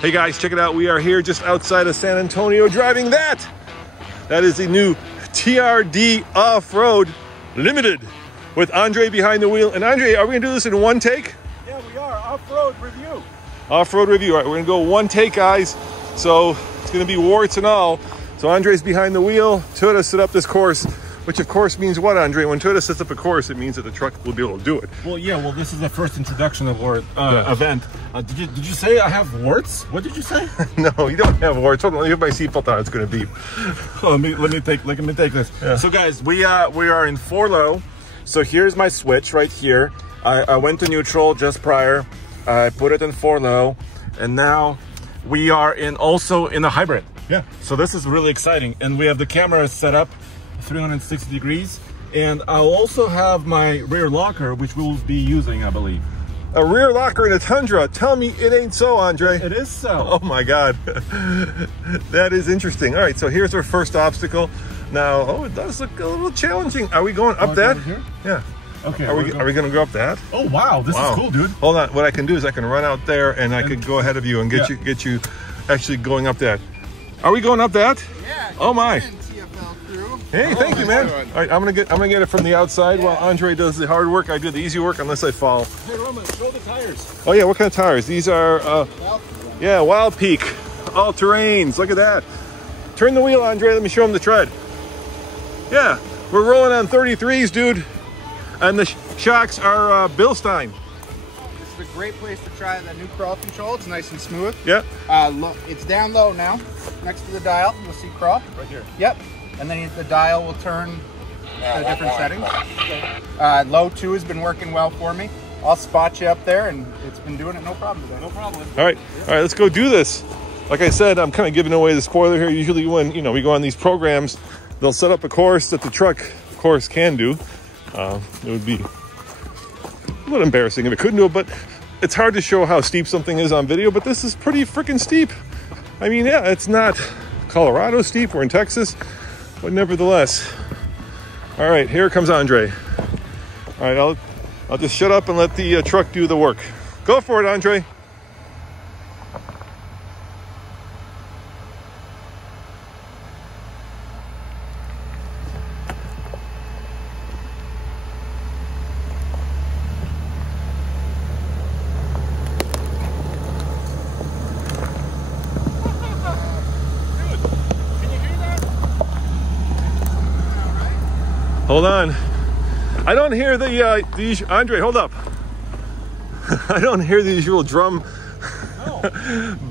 Hey guys, check it out. We are here just outside of San Antonio driving that. That is the new TRD Off-Road Limited with Andre behind the wheel. And Andre, are we gonna do this in one take? Yeah, we are. Off-road review. Off-road review. All right, we're gonna go one take, guys. So it's gonna be warts and all. So Andre's behind the wheel. Toyota set up this course, which of course means what, Andre? When Toyota sets up a course, it means that the truck will be able to do it. Well, yeah. Well, this is the first introduction of our event. Did you say I have warts? What did you say? No, you don't have warts. Hold on, let me have my seatbelt on. It's going to beep. Let me take this. Yeah. So, guys, we are in 4-low. So here's my switch right here. I went to neutral just prior. I put it in 4-low, and now we are also in a hybrid. Yeah. So this is really exciting, and we have the camera set up 360 degrees, and I'll also have my rear locker, which we'll be using, I believe. A rear locker in a Tundra. Tell me it ain't so, Andre. It is so. Oh my God. That is interesting. All right, so here's our first obstacle. Now, oh, it does look a little challenging. Are we going up that? Here? Yeah. Okay. Are we going to go up that? Oh wow, this is cool, dude. Hold on. What I can do is I can run out there and I could go ahead of you and get you actually going up that. Are we going up that? Yeah. Oh my. TFL crew. Hey, thank you, man. All right, I'm gonna get it from the outside while Andre does the hard work. I do the easy work unless I fall. Hey Roman, show the tires. Oh yeah, what kind of tires? These are Wild Peak all terrains. Look at that. Turn the wheel, Andre. Let me show him the tread. Yeah, we're rolling on 33s, dude. And the shocks are Bilstein. This is a great place to try the new crawl control. It's nice and smooth. Yeah. It's down low now. Next to the dial, you'll see crawl. Right here. Yep. And then the dial will turn to different settings. Low 2 has been working well for me. I'll spot you up there, and it's been doing it no problem today. No problem. All right, let's go do this. Like I said, I'm kind of giving away the spoiler here. Usually when we go on these programs, they'll set up a course that the truck, of course, can do. It would be a little embarrassing if it couldn't do it, but it's hard to show how steep something is on video, but this is pretty freaking steep. I mean, yeah, it's not Colorado steep, we're in Texas, but nevertheless. All right, here comes Andre. All right, I'll just shut up and let the truck do the work. Go for it, Andre. Hold on. I don't hear the Andre, hold up. I don't hear the usual drum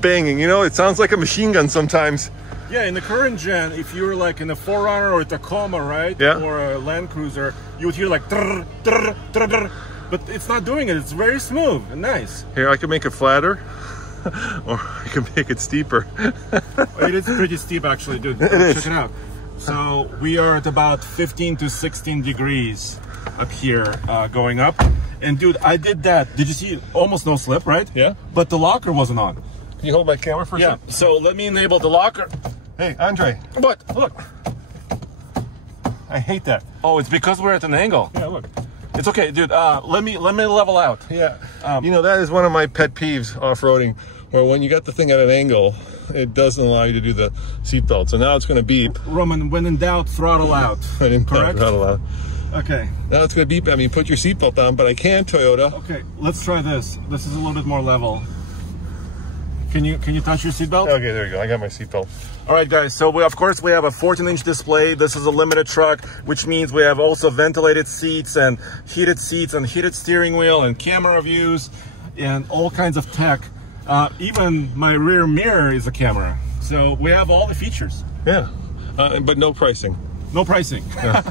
banging. It sounds like a machine gun sometimes. Yeah, in the current gen, if you're like in a 4Runner or a Tacoma, right? Yeah. Or a Land Cruiser, you would hear like drr, drr, drr, drr, but it's not doing it. It's very smooth and nice. Here, I can make it flatter. Or I can make it steeper. It is pretty steep actually, dude. It is. Check it out. So we are at about 15 to 16 degrees up here going up. And dude, I did that. Did you see almost no slip, right? Yeah. But the locker wasn't on. Can you hold my camera for a second? Yeah. So let me enable the locker. Hey, Andre. What? Look. I hate that. Oh, it's because we're at an angle. Yeah, look. It's okay, dude. Let me level out. Yeah. That is one of my pet peeves off-roading, where when you got the thing at an angle, it doesn't allow you to do the seatbelt. So now it's going to beep. Roman, when in doubt, throttle out. Correct? Throttle out. Okay. Now it's going to beep at me. Put your seatbelt on, but I can't, Toyota. Okay, let's try this. This is a little bit more level. Can you touch your seatbelt? Okay, there you go. I got my seatbelt. All right, guys. So we, of course, we have a 14-inch display. This is a limited truck, which means we have also ventilated seats and heated steering wheel and camera views and all kinds of tech. Even my rear mirror is a camera. So we have all the features. Yeah, but no pricing. No pricing. Yeah.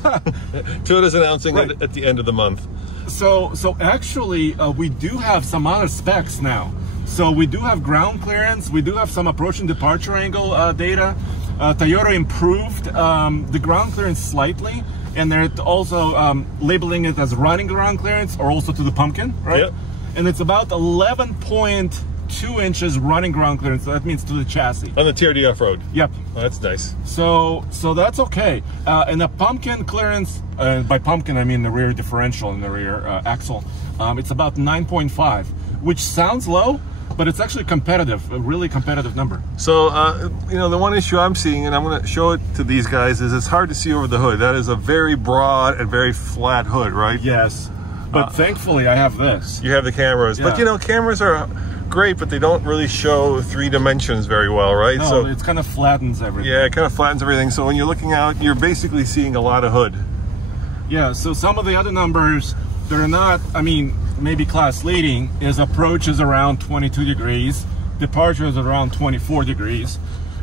Toyota's announcing it at the end of the month. So actually, we do have some other specs now. So we do have ground clearance. We do have some approach and departure angle data. Toyota improved the ground clearance slightly, and they're also labeling it as running ground clearance or also to the pumpkin, right? Yep. And it's about 11.2 inches running ground clearance. So that means to the chassis. On the TRD off-road? Yep. Oh, that's nice. So that's okay. And the pumpkin clearance, by pumpkin I mean the rear differential and the rear axle, it's about 9.5, which sounds low, but it's actually competitive, a really competitive number. So, you know, the one issue I'm seeing, and I'm going to show it to these guys, is it's hard to see over the hood. That is a very broad and very flat hood, right? Yes, but thankfully I have this. You have the cameras, but you know, cameras are great, but they don't really show 3 dimensions very well, right? No, so it kind of flattens everything. Yeah, it kind of flattens everything. So when you're looking out, you're basically seeing a lot of hood. Yeah, so some of the other numbers, they're not, I mean, maybe class leading is approach is around 22 degrees, departure is around 24 degrees.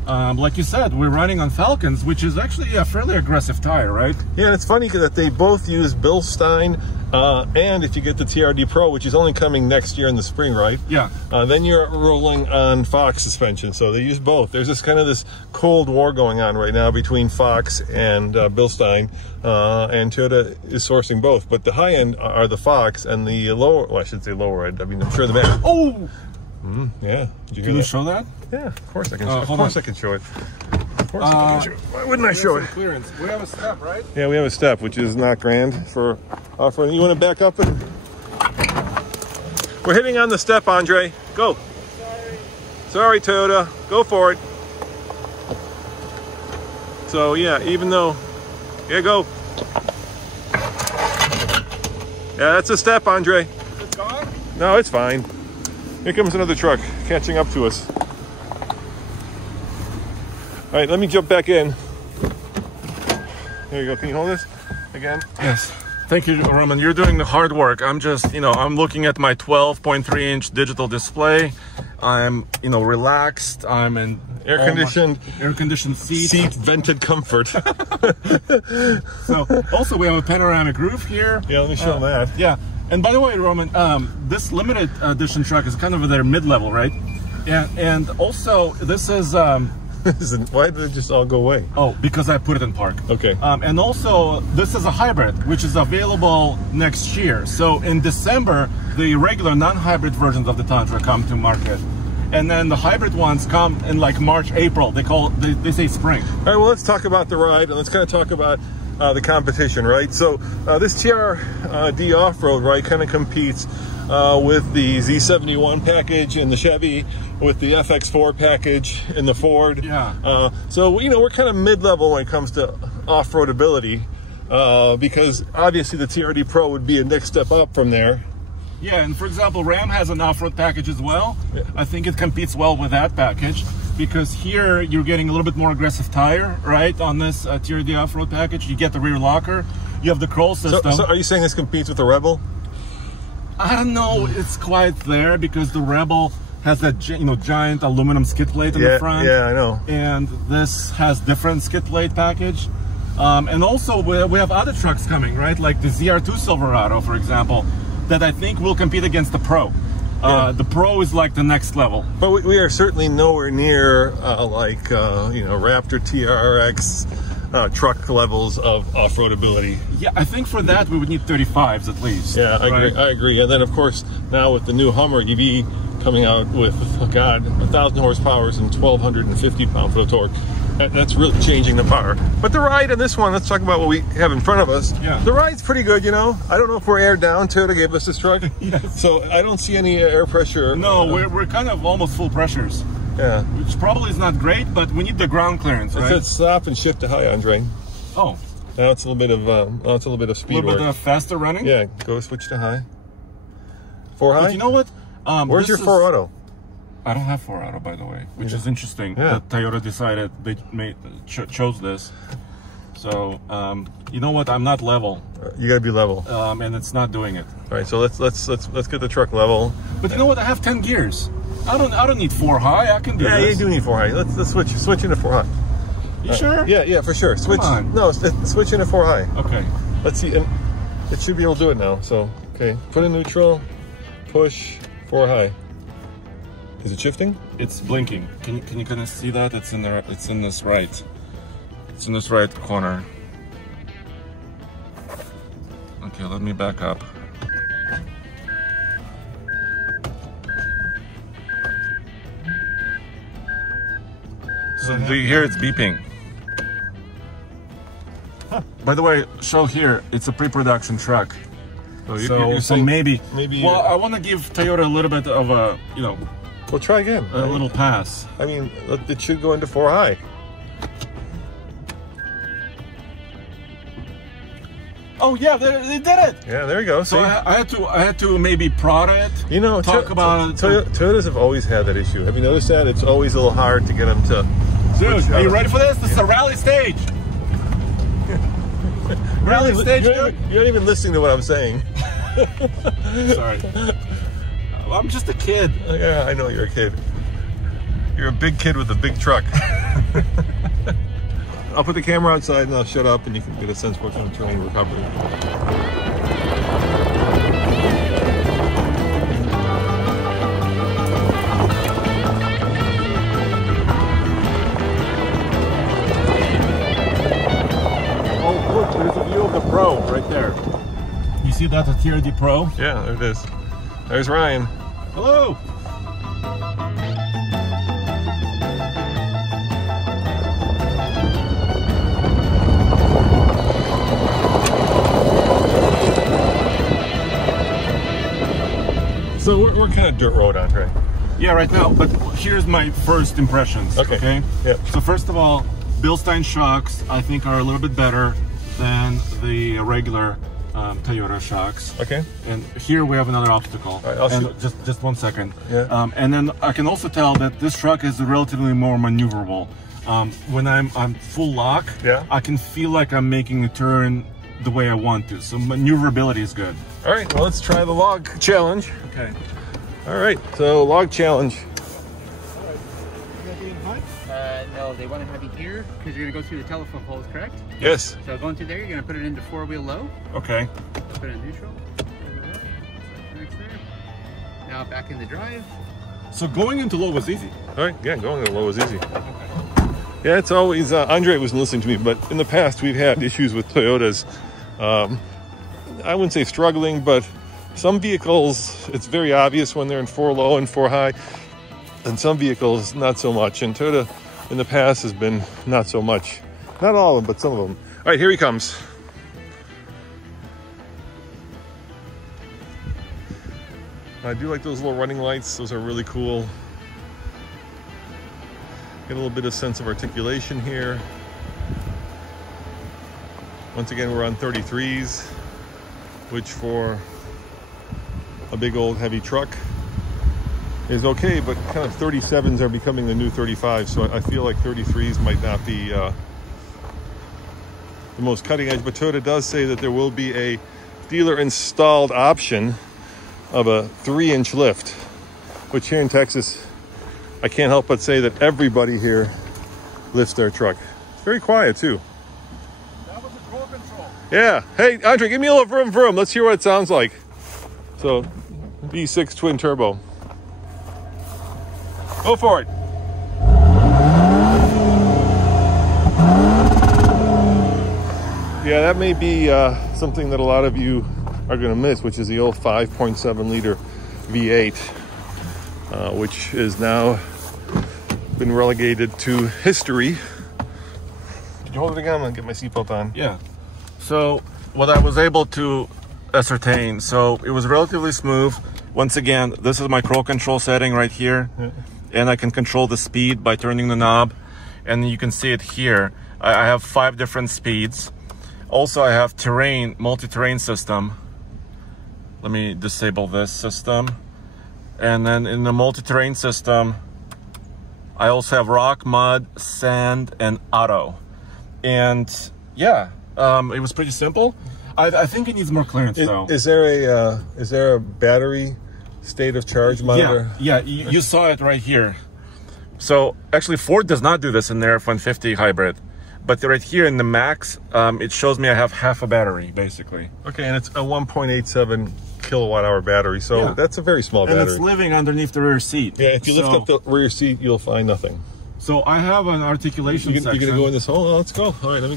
Like you said, we're running on Falcons, which is actually a fairly aggressive tire, right? Yeah, and it's funny that they both use Bilstein, and if you get the TRD Pro, which is only coming next year in the spring, right? Yeah. Then you're rolling on Fox suspension, so they use both. There's this kind of this cold war going on right now between Fox and Bilstein, and Toyota is sourcing both. But the high end are the Fox, and the lower, well, I should say lower end. I mean, I'm sure the man. Oh! Yeah. Did you hear Can you show that? Yeah, of course I can. Of course I can show it. Of course I can show it. Why wouldn't I show it? Clearance. We have a step, right? Yeah, we have a step, which is not grand for off-road. You want to back up and? We're hitting on the step, Andre. Go. Sorry, Toyota. Go for it. So yeah, even though, yeah, go. Yeah, that's a step, Andre. Is it gone? No, it's fine. Here comes another truck catching up to us. All right, let me jump back in. There you go. Can you hold this again? Yes. Thank you, Roman. You're doing the hard work. I'm just, you know, I'm looking at my 12.3-inch digital display. I'm, you know, relaxed. I'm in air-conditioned seat vented comfort. So also we have a panoramic roof here. Yeah, let me show that. Yeah. And by the way, Roman, this limited edition truck is kind of their mid-level, right? And also this is why did it just all go away? Oh, because I put it in park. Okay. And also this is a hybrid, which is available next year. So in December, the regular non-hybrid versions of the Tundra come to market. And then the hybrid ones come in like March, April. They say spring. All right, well, let's talk about the ride, and let's kind of talk about the competition, right? So this TRD off-road, right, kind of competes with the Z71 package in the Chevy, with the FX4 package in the Ford. Yeah. So, you know, we're kind of mid-level when it comes to off-road ability, because obviously the TRD Pro would be a next step up from there. Yeah, and for example, Ram has an off-road package as well. Yeah. I think it competes well with that package, because here you're getting a little bit more aggressive tire, right? On this TRD off-road package, you get the rear locker, you have the crawl system. So are you saying this competes with the Rebel? I don't know, it's quite there, because the Rebel has that, you know, giant aluminum skid plate in the front. Yeah, I know. And this has different skid plate package. And also we have other trucks coming, right? Like the ZR2 Silverado, for example, that I think will compete against the Pro. The Pro is like the next level. But we are certainly nowhere near like you know, Raptor TRX truck levels of off-road ability. Yeah, I think for that we would need 35s at least. Yeah, I agree. And then of course now with the new Hummer EV coming out with, oh God, 1,000 horsepower and 1,250 pound-foot of torque. That's really changing the power. But the ride in this one, let's talk about what we have in front of us. Yeah. The ride's pretty good, you know. I don't know if we're aired down. Toyota gave us this truck. Yes. So I don't see any air pressure. No, we're kind of almost full pressures. Yeah. Which probably is not great, but we need the ground clearance, right? It said stop and shift to high, Andre. Oh. Now it's a little bit of speed. A little bit of faster running? Yeah, go switch to high. 4 high? But you know what? Where's your 4 auto? I don't have 4 auto, by the way, which is interesting that Toyota decided they chose this. So, you know what? I'm not level. You gotta be level. And it's not doing it. All right, so let's get the truck level. But you know what? I have 10 gears. I don't need 4 high. I can do this. Yeah, you do need 4 high. Let's switch into 4 high. You sure? Yeah, for sure. Switch. Come on. No, switch into 4 high. Okay. Let's see. And it should be able to do it now. So, okay, put in neutral, push 4 high. Is it shifting? It's blinking. Can you kind of see that? It's in there. It's in this right. It's in this right corner. Okay, let me back up. So do you hear it's beeping? Huh. By the way, show here, it's a pre-production truck. Oh, so maybe. Maybe. Well, I want to give Toyota a little bit of a, you know, Well, try again. A little pass. I mean, it should go into 4 high. Oh yeah, they did it. Yeah, there you go. So See? I had to maybe prod it. You know, talk about it. Toyotas have always had that issue. Have you noticed that? It's always a little hard to get them to. Dude, are you ready for this? This is a rally stage. Rally stage. You're not even listening to what I'm saying. Sorry. I'm just a kid. Yeah, I know you're a kid. You're a big kid with a big truck. I'll put the camera outside and I'll shut up and you can get a sense of what kind of terrain we're covering. Oh, look, there's a view of the Pro right there. You see that, the TRD Pro? Yeah, there it is. There's Ryan. Hello. So we're kind of dirt road, Andre. Yeah, right now, but here's my first impressions, okay? Yep. So first of all, Bilstein shocks, I think, are a little bit better than the regular Toyota shocks. Okay. And here we have another obstacle. All right, and just 1 second. Yeah. And then I can also tell that this truck is relatively more maneuverable. When I'm on full lock, yeah, I can feel like I'm making a turn the way I want to. So maneuverability is good. All right, well, let's try the log challenge. Okay. All right, so log challenge. No, they want to have you here because you're going to go through the telephone poles, correct? Yes. So going through there, you're going to put it into 4-wheel low. Okay. Put it in neutral. Next there. Now back in the drive. So going into low was easy. All right, yeah, going to low is easy. Yeah, it's always, Andre wasn't listening to me, but in the past we've had issues with Toyotas. I wouldn't say struggling, but some vehicles, it's very obvious when they're in 4 low and 4 high, and some vehicles, not so much. And Toyota in the past has been not so much. Not all of them, but some of them. All right, here he comes. I do like those little running lights. Those are really cool. Get a little bit of sense of articulation here. Once again, we're on 33s, which for a big old heavy truck is okay, but kind of 37s are becoming the new 35s, so I feel like 33s might not be the most cutting edge. But Toyota does say that there will be a dealer installed option of a 3-inch lift, which here in Texas, I can't help but say that everybody here lifts their truck. It's very quiet too. That was a draw control. Yeah. Hey, Andre, give me a little vroom vroom. Let's hear what it sounds like. So, V6 twin turbo. Go for it. Yeah, that may be something that a lot of you are going to miss, which is the old 5.7 liter V8, which is now been relegated to history. Did you hold it again? I'm going to get my seatbelt on. Yeah. So what I was able to ascertain, so it was relatively smooth. Once again, this is my crawl control setting right here. Yeah. And I can control the speed by turning the knob. And you can see it here. I have 5 different speeds. Also, I have multi-terrain system. Let me disable this system. And then in the multi-terrain system, I also have rock, mud, sand, and auto. And yeah, it was pretty simple. I think it needs more clearance though. Is there a battery state of charge monitor? Yeah, you saw it right here. So actually Ford does not do this in their F-150 hybrid. But right here in the max, it shows me I have half a battery, basically. Okay, and it's a 1.87 kilowatt hour battery, so yeah, that's a very small battery. And it's living underneath the rear seat. Yeah, if you lift up the rear seat, you'll find nothing. So I have an articulation section. You're gonna go in this hole? Oh, let's go. All right, let me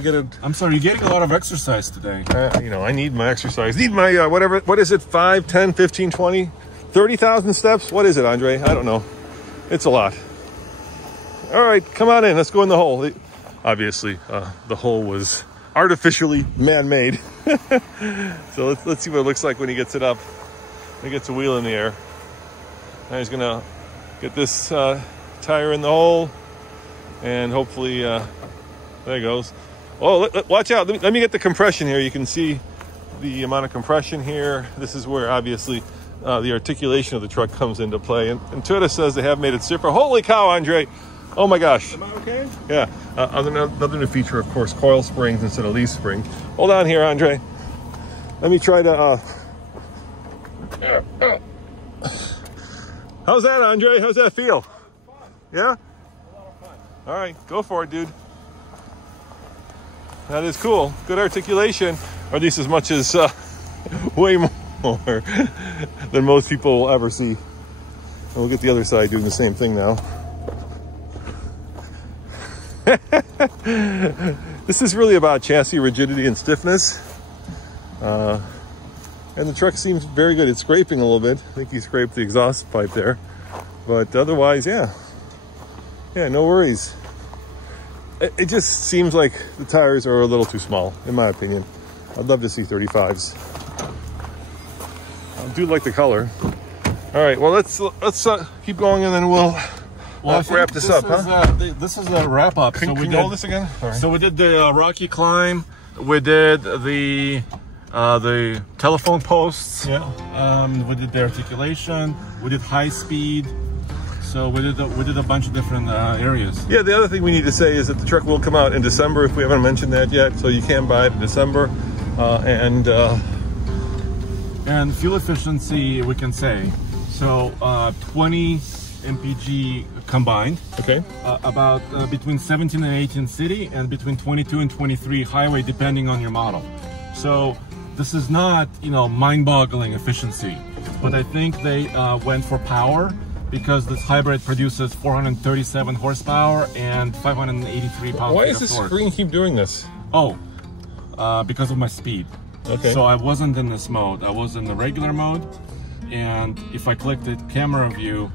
get it. I'm sorry, you're getting a lot of exercise today. You know, I need my exercise. Need my, what is it, 5, 10, 15, 20, 30,000 steps? What is it, Andre? I don't know. It's a lot. All right, come on in. Let's go in the hole. Obviously, the hole was artificially man-made. So let's see what it looks like when he gets it up. When he gets a wheel in the air. Now he's gonna Get this tire in the hole, and hopefully there it goes. Oh, watch out. Let me get the compression here. You can see the amount of compression here. This is where obviously the articulation of the truck comes into play. And Toyota says they have made it stiffer. Holy cow, Andre. Oh my gosh. Am I okay? Yeah. Another new feature, of course, coil springs instead of leaf spring. Hold on here, Andre. Let me try to... How's that, Andre? How's that feel? Yeah? All right, go for it, dude. That is cool. Good articulation, or at least as much as way more than most people will ever see. And we'll get the other side doing the same thing now. This is really about chassis rigidity and stiffness. And the truck seems very good. It's scraping a little bit. I think he scraped the exhaust pipe there. But otherwise, yeah. Yeah, no worries. It just seems like the tires are a little too small, in my opinion. I'd love to see 35s. I do like the color. All right, well, let's keep going, and then we'll wrap this up, huh? This is a wrap up. Can you hold this again? Right. So we did the rocky climb. We did the telephone posts. Yeah. We did the articulation. We did high speed. So we did a bunch of different areas. Yeah, the other thing we need to say is that the truck will come out in December, if we haven't mentioned that yet. So you can buy it in December. And fuel efficiency, we can say. So 20 mpg combined. Okay. About between 17 and 18 city, and between 22 and 23 highway, depending on your model. So this is not, mind-boggling efficiency, but I think they went for power, because this hybrid produces 437 horsepower and 583 pounds. Why does the screen keep doing this? Oh, because of my speed. Okay. So I wasn't in this mode. I was in the regular mode, and if I click the camera view,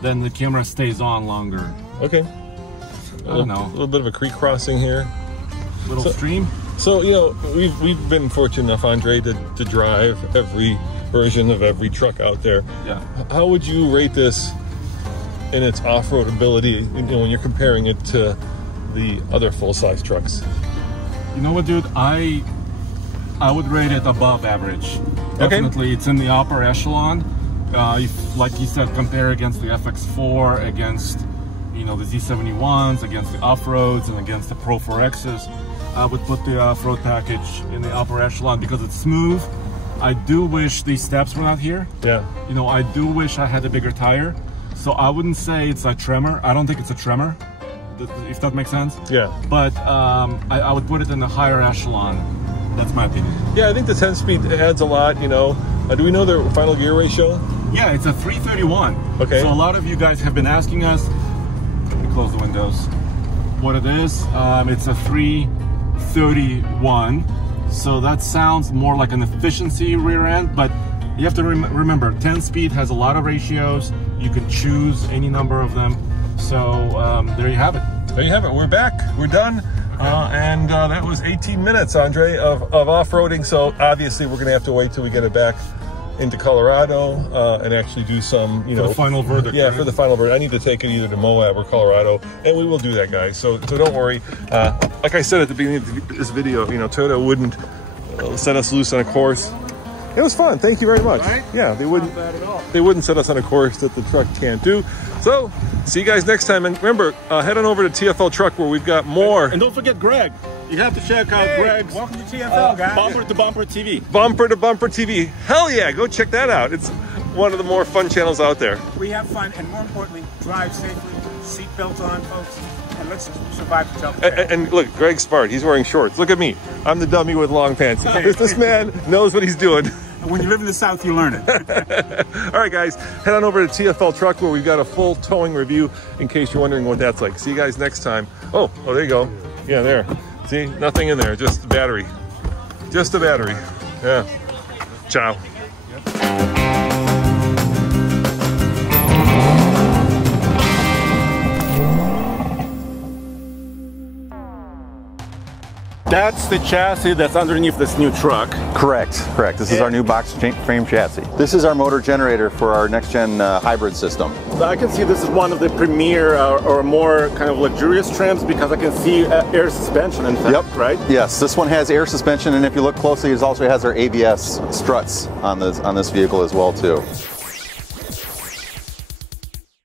then the camera stays on longer. Okay. I don't know. A little bit of a creek crossing here. Little stream. So, we've been fortunate enough, Andre, to drive every version of every truck out there. Yeah. How would you rate this in its off-road ability, when you're comparing it to the other full-size trucks? You know what, dude? I would rate it above average. Definitely, it's in the upper echelon. If, like you said, compare against the FX4, against the Z71s, against the off-roads, and against the Pro 4Xs. I would put the off-road package in the upper echelon because it's smooth. I do wish these steps were not here. Yeah. I do wish I had a bigger tire. So I wouldn't say it's a tremor. I don't think it's a tremor, if that makes sense. Yeah. But I would put it in the higher echelon. That's my opinion. Yeah, I think the 10-speed adds a lot, Do we know their final gear ratio? Yeah, it's a 331. Okay. So a lot of you guys have been asking us, let me close the windows, what it is. It's a 331. So that sounds more like an efficiency rear end, but you have to remember 10-speed has a lot of ratios. You can choose any number of them. So there you have it. There you have it. We're back. We're done. And that was 18 minutes, Andre, of off-roading. So obviously we're going to have to wait till we get it back into Colorado and actually do some, for the final verdict. Yeah, right? For the final verdict. I need to take it either to Moab or Colorado, and we will do that, guys. So don't worry. Like I said at the beginning of this video, Toyota wouldn't set us loose on a course. It was fun. Thank you very much. Right? Yeah, they wouldn't. Not bad at all. They wouldn't set us on a course that the truck can't do. So see you guys next time, and remember, head on over to TFL Truck where we've got more. And don't forget Greg. You have to check out Greg's welcome to TFL, guys. Bumper to Bumper TV. Bumper to Bumper TV. Hell yeah, go check that out. It's one of the more fun channels out there. We have fun, and more importantly, drive safely, seatbelts on, folks, and let's survive the tough. And look, Greg's smart. He's wearing shorts. Look at me. I'm the dummy with long pants. This man knows what he's doing. When you live in the South, you learn it. All right, guys, head on over to TFL Truck where we've got a full towing review in case you're wondering what that's like. See you guys next time. Oh, there you go. Yeah, there. See, nothing in there, just the battery. Just the battery. Yeah. Ciao. that's the chassis that's underneath this new truck. Correct. This is our new box frame chassis. This is our motor generator for our next-gen hybrid system. I can see this is one of the premier or more kind of luxurious trims because I can see air suspension in fact, right? Yes, this one has air suspension, and if you look closely, it also has our ABS struts on this vehicle as well too.